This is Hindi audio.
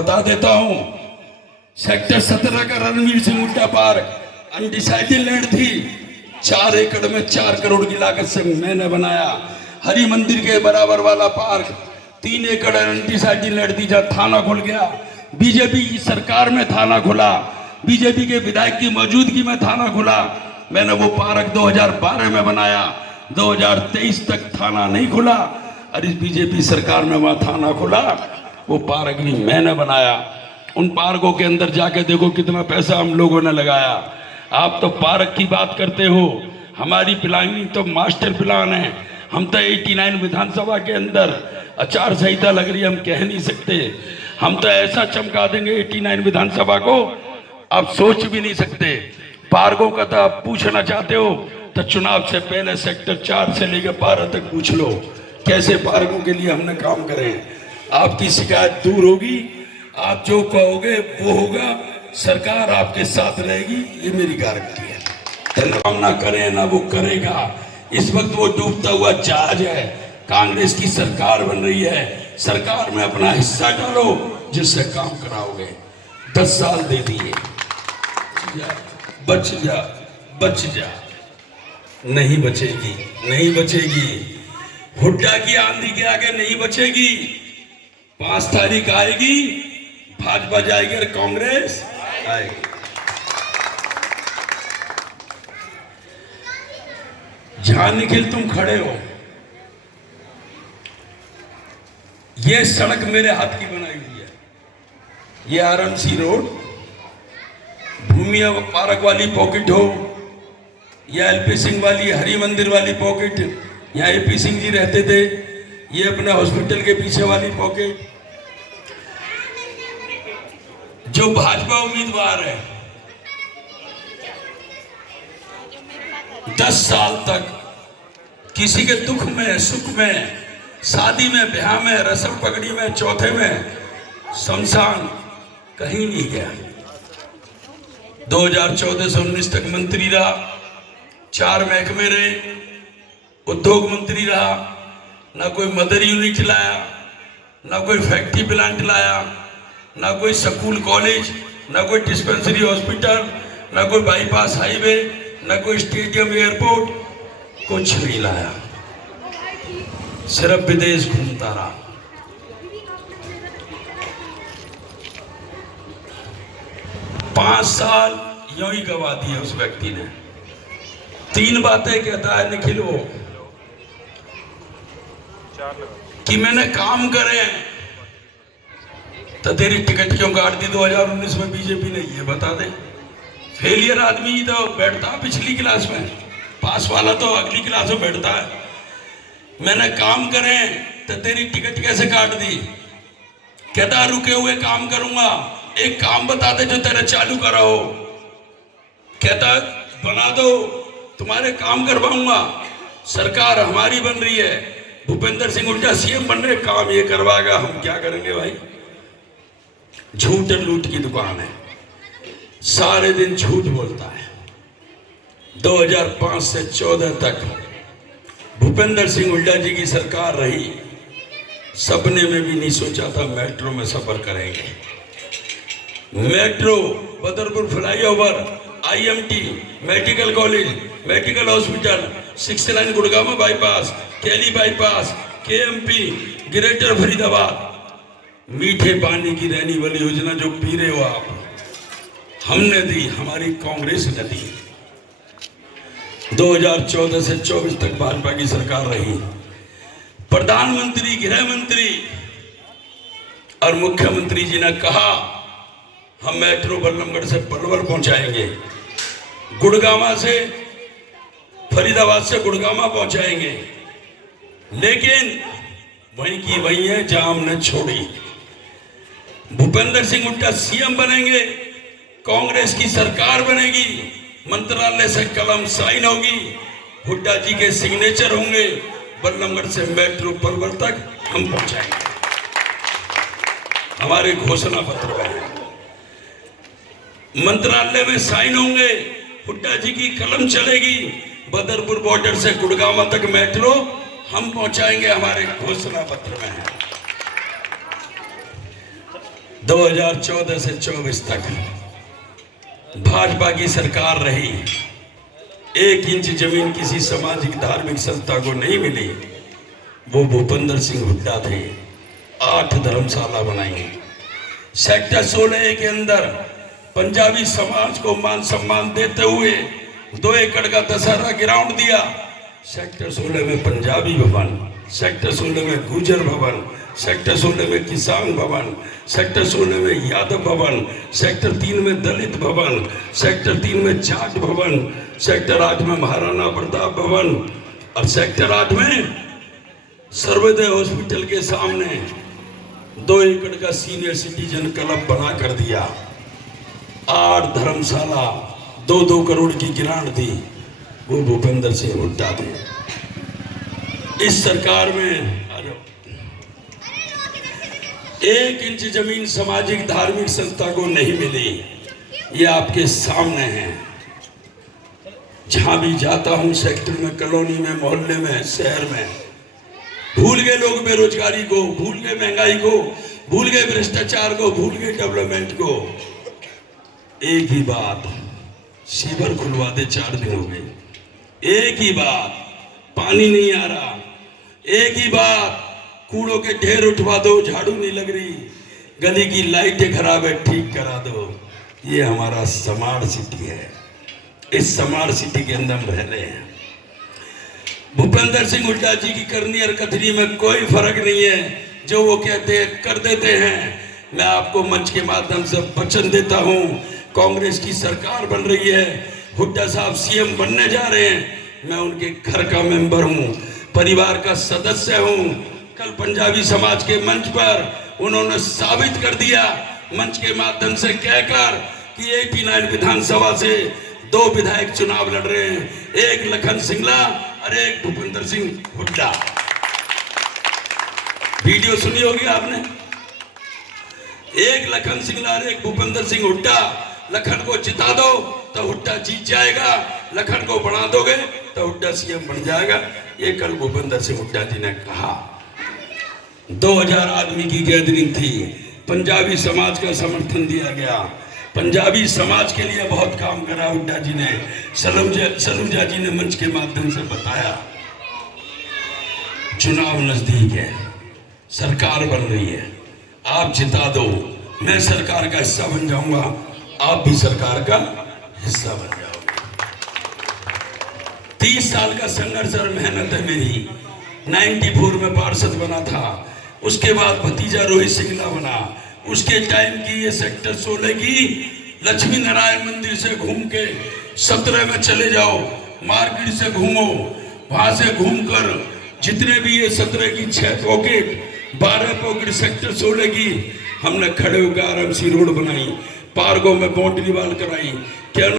बता देता हूं, सेक्टर 17 का Ranveer Singh Hooda park undecided land थी, 4 एकड़ में 4 करोड़ की लागत से मैंने बनाया। हरि मंदिर के बराबर वाला पार्क 3 एकड़ अनडिसाइडेड लैंड थी, जहां थाना खुल गया। बीजेपी की सरकार में थाना खुला, बीजेपी के विधायक की मौजूदगी में थाना खुला। मैंने वो पार्क 2012 में बनाया, 2023 तक थाना नहीं खुला, और इस बीजेपी सरकार में वहां थाना खुला। वो पार्क भी मैंने बनाया। उन पार्कों के अंदर जाके देखो कितना पैसा हम लोगों ने लगाया। आप तो पार्क की बात करते हो, हमारी प्लानिंग तो मास्टर प्लान है। हम तो 89 विधानसभा के अंदर आचार संहिता लग रही है, हम कह नहीं सकते। हम तो ऐसा चमका देंगे 89 विधानसभा को, आप सोच भी नहीं सकते। पार्कों का तो आप पूछना चाहते हो तो चुनाव से पहले सेक्टर 4 से लेकर 12 तक पूछ लो, कैसे पार्कों के लिए हमने काम करे। आपकी शिकायत दूर होगी, आप जो कहोगे वो होगा, सरकार आपके साथ रहेगी, ये मेरी गारंटी है। काम ना करे ना वो करेगा। इस वक्त वो डूबता हुआ जहाज है, कांग्रेस की सरकार बन रही है, सरकार में अपना हिस्सा डालो, जिससे काम कराओगे। 10 साल दे दिए, बच जा बच जा, नहीं बचेगी, नहीं बचेगी। हुड्डा की आंधी के आगे नहीं बचेगी। 5 तारीख आएगी, भाजपा जाएगी और कांग्रेस आएगी। जहां निखिल तुम खड़े हो, ये सड़क मेरे हाथ की बनाई हुई है। ये आरएमसी रोड, भूमिया पार्क वाली पॉकेट हो या एलपी सिंह वाली हरि मंदिर वाली पॉकेट, यहाँ एपी सिंह जी रहते थे, ये अपने हॉस्पिटल के पीछे वाली पॉकेट। जो भाजपा उम्मीदवार है 10 साल तक किसी के दुख में, सुख में, शादी में, ब्याह में, रस्म पगड़ी में, चौथे में, शमशान कहीं नहीं गया। 2014 से 19 तक मंत्री रहा, 4 महकमे रहे, उद्योग मंत्री रहा, ना कोई मदर यूनिट लाया, ना कोई फैक्ट्री प्लांट लाया, ना कोई स्कूल कॉलेज, ना कोई डिस्पेंसरी हॉस्पिटल, ना कोई बाईपास हाईवे, ना कोई स्टेडियम एयरपोर्ट, कुछ नहीं लाया। सिर्फ विदेश घूमता रहा। पांच साल यूं ही गवा दिए उस व्यक्ति ने। 3 बातें कहता है निखिल वो कि मैंने काम करे, तो तेरी टिकट क्यों काट दी 2019 में बीजेपी ने, ये बता दे। फेलियर आदमी तो बैठता पिछली क्लास में, पास वाला तो अगली क्लास में बैठता है। मैंने काम करे तो तेरी टिकट कैसे काट दी? कहता रुके हुए काम करूंगा, एक काम बता दे जो तेरे चालू करा हो। कहता बना दो, तुम्हारे काम करवाऊंगा। सरकार हमारी बन रही है, भूपेंद्र सिंह हुड्डा सीएम बन रहे, काम ये करवाएगा, हम क्या करेंगे भाई? झूठ लूट की दुकान है, सारे दिन झूठ बोलता है। 2005 से 14 तक भूपेंद्र सिंह हुड्डा जी की सरकार रही, सपने में भी नहीं सोचा था मेट्रो में सफर करेंगे। Metro, Badarpur flyover, IMT, medical college, medical hospital, 6 line Gurgaon bypass, Kaili bypass, KMP, greater Faridabad, मीठे पानी की रहने वाली योजना जो पी रहे हो आप, हमने दी, हमारी कांग्रेस ने दी। 2014 से 24 तक भाजपा की सरकार रही। प्रधानमंत्री, गृह मंत्री और मुख्यमंत्री जी ने कहा हम मेट्रो बल्लभगढ़ से पलवल पहुंचाएंगे, गुड़गांव से, फरीदाबाद से गुड़गांव पहुंचाएंगे, लेकिन वहीं की वहीं है जहां हमने छोड़ी। भूपेंद्र सिंह हुड्डा सीएम बनेंगे, कांग्रेस की सरकार बनेगी, मंत्रालय से कलम साइन होगी, हुड्डा जी के सिग्नेचर होंगे, बल्लभगढ़ से मेट्रो पलवल तक हम पहुंचाएंगे। हमारे घोषणा पत्र में मंत्रालय में साइन होंगे, हुड्डा जी की कलम चलेगी, बदरपुर बॉर्डर से गुड़गांव तक मेट्रो हम पहुंचाएंगे, हमारे घोषणा पत्र में है। 2014 से 24 तक भाजपा की सरकार रही, 1 इंच जमीन किसी सामाजिक धार्मिक संस्था को नहीं मिली। वो भूपेंद्र सिंह हुड्डा थे। 8 धर्मशाला बनाई। सेक्टर 16 के अंदर पंजाबी समाज को मान सम्मान देते हुए 2 एकड़ का दशहरा ग्राउंड दिया। सेक्टर 16 में पंजाबी भवन, सेक्टर 16 में गुजर भवन, सेक्टर 16 में किसान भवन, सेक्टर 16 में यादव भवन, सेक्टर 3 में दलित भवन, सेक्टर 3 में जाट भवन, सेक्टर 8 में महाराणा प्रताप भवन और सेक्टर 8 में सर्वोदय हॉस्पिटल के सामने 2 एकड़ का सीनियर सिटीजन क्लब बना कर दिया। 8 धर्मशाला 2-2 करोड़ की ग्रांट दी। वो भूपेंद्र सिंह हुड्डा थे। इस सरकार में 1 इंच जमीन सामाजिक धार्मिक संस्था को नहीं मिली। ये आपके सामने है। जहां भी जाता हूं, सेक्टर में, कॉलोनी में, मोहल्ले में, शहर में, भूल गए लोग बेरोजगारी को, भूल गए महंगाई को, भूल गए भ्रष्टाचार को, भूल गए डेवलपमेंट को। एक ही बात, सीवर खुलवा दे, 4 दिन हो गए। एक ही बात, पानी नहीं आ रहा। एक ही बात, कूड़ों के ढेर उठवा दो, झाड़ू नहीं लग रही। गली की लाइटें खराब है, ठीक करा दो। ये हमारा स्मार्ट सिटी है। इस स्मार्ट सिटी के अंदर हम रह रहे हैं। भूपेंद्र सिंह हुड्डा जी की करनी और कथनी में कोई फर्क नहीं है। जो वो कहते हैं कर देते हैं। मैं आपको मंच के माध्यम से वचन देता हूं, कांग्रेस की सरकार बन रही है, हुड्डा साहब सीएम बनने जा रहे हैं। मैं उनके घर का मेंबर हूं, परिवार का सदस्य हूं। कल पंजाबी समाज के मंच पर उन्होंने साबित कर दिया, मंच के माध्यम से कहकर कि 89 विधानसभा से 2 विधायक चुनाव लड़ रहे हैं, एक लखन सिंगला और एक भूपेंद्र सिंह हुड्डा। वीडियो सुनी होगी आपने। एक लखन सिंगला और एक भूपेंद्र सिंह हुड्डा। लखन को जिता दो तो हुड्डा जीत जाएगा, लखन को बना दोगे तो हुड्डा सीएम बन जाएगा। ये कल भूपेंद्र सिंह हुड्डा जी ने कहा। 2000 आदमी की गैदरिंग थी, पंजाबी समाज का समर्थन दिया गया। पंजाबी समाज के लिए बहुत काम करा हुड्डा जी ने। सलूजा जी ने मंच के माध्यम से बताया। चुनाव नजदीक है, सरकार बन रही है, आप जिता दो, मैं सरकार का हिस्सा बन जाऊंगा, आप भी सरकार का हिस्सा बन जाओगे। 30 साल का संघर्ष और मेहनत है मेरी। 94 में पार्षद बना था, उसके बाद भतीजा रोहित सिंगला बना। उसके टाइम की ये सेक्टर 16 की लक्ष्मी नारायण मंदिर से घूम के 17 में चले जाओ, मार्केट से घूमो, वहां से घूमकर जितने भी ये 17 की 6 पॉकेट 12 पॉकेट सेक्टर 16 की हमने खड़े होकर आरामसी रोड बनाई, पार्कों में बाउंड्री वॉल कराई। क्या